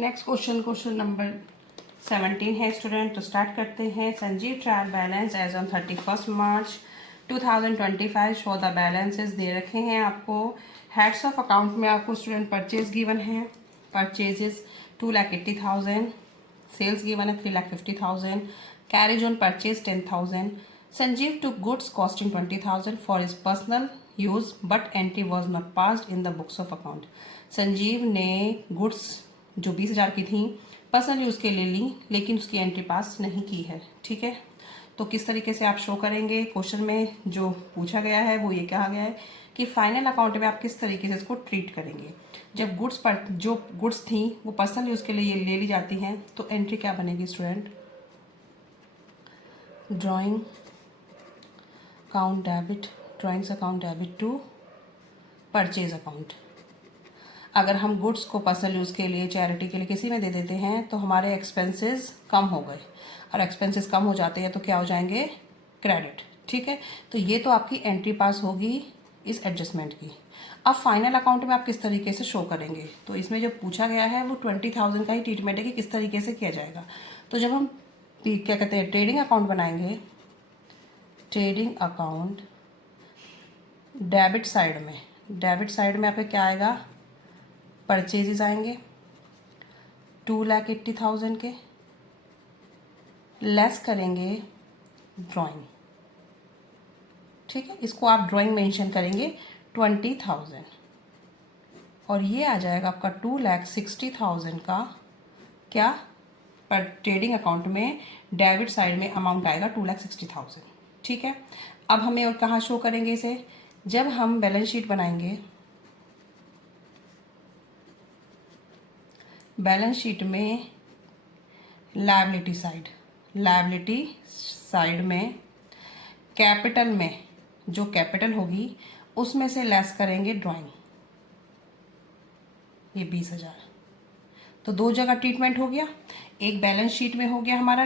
Next question number 17 है student. तो start करते हैं। Sanjeev trial balance as on 31 March 2025 show the balances दे रखे हैं आपको। हेड्स ऑफ अकाउंट में आपको स्टूडेंट परचेज गिवन है, परचेजेस 2,80,000, सेल्स गिवन है 3,50,000, carriage on purchase 10,000। Sanjeev took goods costing 20,000 for his personal use but entry was not passed in the books of account। Sanjeev ने goods जो 20,000 की थी पर्सनल यूज़ के लिए ली, लेकिन उसकी एंट्री पास नहीं की है। ठीक है, तो किस तरीके से आप शो करेंगे? क्वेश्चन में जो पूछा गया है वो ये कहा गया है कि फाइनल अकाउंट में आप किस तरीके से इसको ट्रीट करेंगे। जब जो गुड्स थी वो पर्सनल यूज़ के लिए ले ली जाती हैं तो एंट्री क्या बनेगी student? Drawing account debit, drawings account debit to purchase account. अगर हम गुड्स को पर्सनल यूज़ के लिए, चैरिटी के लिए किसी में दे देते हैं तो हमारे एक्सपेंसेस कम हो गए, और एक्सपेंसेस कम हो जाते हैं तो क्या हो जाएंगे? क्रेडिट। ठीक है, तो ये तो आपकी एंट्री पास होगी इस एडजस्टमेंट की। अब फाइनल अकाउंट में आप किस तरीके से शो करेंगे? तो इसमें जो पूछा गया है वो 20,000 का ही ट्रीटमेंट है कि किस तरीके से किया जाएगा। तो जब हम क्या कहते हैं ट्रेडिंग अकाउंट बनाएंगे, ट्रेडिंग अकाउंट डेबिट साइड में आप क्या आएगा? परचेजेस आएंगे 2,80,000 के, लेस करेंगे ड्राइंग। ठीक है, इसको आप ड्राइंग मेंशन करेंगे 20,000, और ये आ जाएगा आपका 2,60,000 का क्या? पर ट्रेडिंग अकाउंट में डेबिट साइड में अमाउंट आएगा 2,60,000। ठीक है, अब हमें और कहाँ शो करेंगे इसे? जब हम बैलेंस शीट बनाएंगे, बैलेंस शीट में लायबिलिटी साइड में कैपिटल में जो कैपिटल होगी उसमें से लेस करेंगे ड्राइंग, ये 20,000। तो दो जगह ट्रीटमेंट हो गया। एक बैलेंस शीट में हो गया हमारा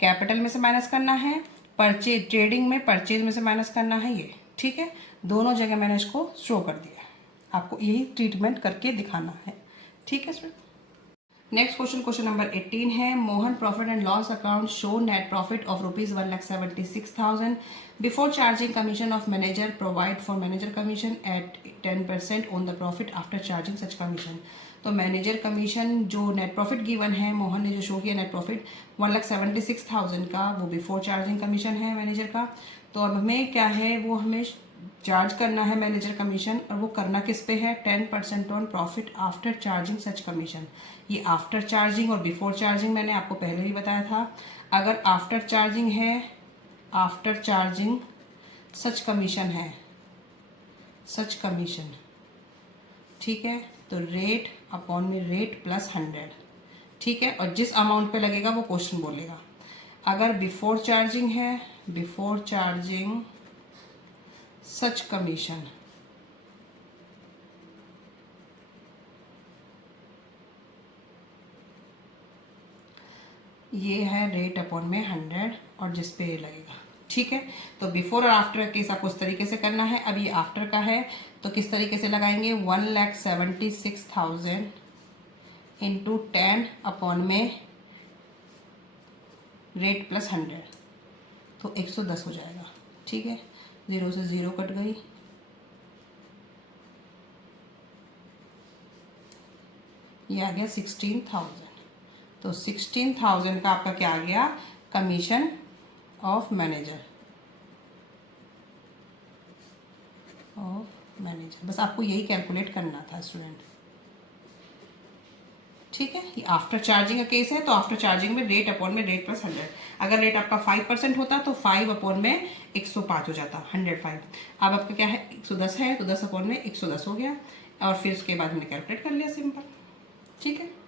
कैपिटल में से माइनस करना है, परचेज ट्रेडिंग में परचेज में से माइनस करना है ये। ठीक है, दोनों जगह मैंने इसको शो कर दिया, आपको यही ट्रीटमेंट करके दिखाना है। ठीक है सर। नेक्स्ट क्वेश्चन नंबर 18 है। Mohan profit and loss account show net profit of ₹1,76,000 before charging commission of manager, provide for manager commission at 10% on the profit after charging such commission. तो मैनेजर कमीशन जो net profit given है, मोहन ने जो show किया net profit 1,76,000 का, वो before charging commission है manager का। तो अब हमें क्या है, वो हमें चार्ज करना है मैनेजर कमीशन, और वो करना किस पे है? 10% on profit after charging such commission. ये आफ्टर चार्जिंग और बिफोर चार्जिंग मैंने आपको पहले भी बताया था। अगर आफ्टर चार्जिंग है, आफ्टर चार्जिंग सच कमीशन है, सच कमीशन। ठीक है, तो रेट अपॉन में रेट प्लस 100। ठीक है, और जिस अमाउंट पे लगेगा वो क्वेश्चन बोलेगा। अगर बिफोर चार्जिंग है, बिफोर चार्जिंग सच कमीशन, ये है रेट अपॉन में 100 और जिस पे ये लगेगा। ठीक है, तो बिफोर और आफ्टर केस आपको उस तरीके से करना है। अब ये आफ्टर का है तो किस तरीके से लगाएंगे? 1,76,000 इंटू 10 अपॉन में रेट प्लस 100, तो 110 हो जाएगा। ठीक है, 0 से 0 कट गई, ये आ गया 16,000। तो 16,000 का आपका क्या आ गया? कमीशन ऑफ मैनेजर, बस आपको यही कैलकुलेट करना था स्टूडेंट। ठीक है, ये आफ्टर चार्जिंग का केस है, तो आफ्टर चार्जिंग में रेट अपॉन में रेट प्लस 100। अगर रेट आपका 5% होता तो 5 अपॉन में 105 हो जाता, 105। अब आपका क्या है? 110 है, तो 10 अपॉन में 110 हो गया, और फिर उसके बाद हमने कैलकुलेट कर लिया सिंपल। ठीक है।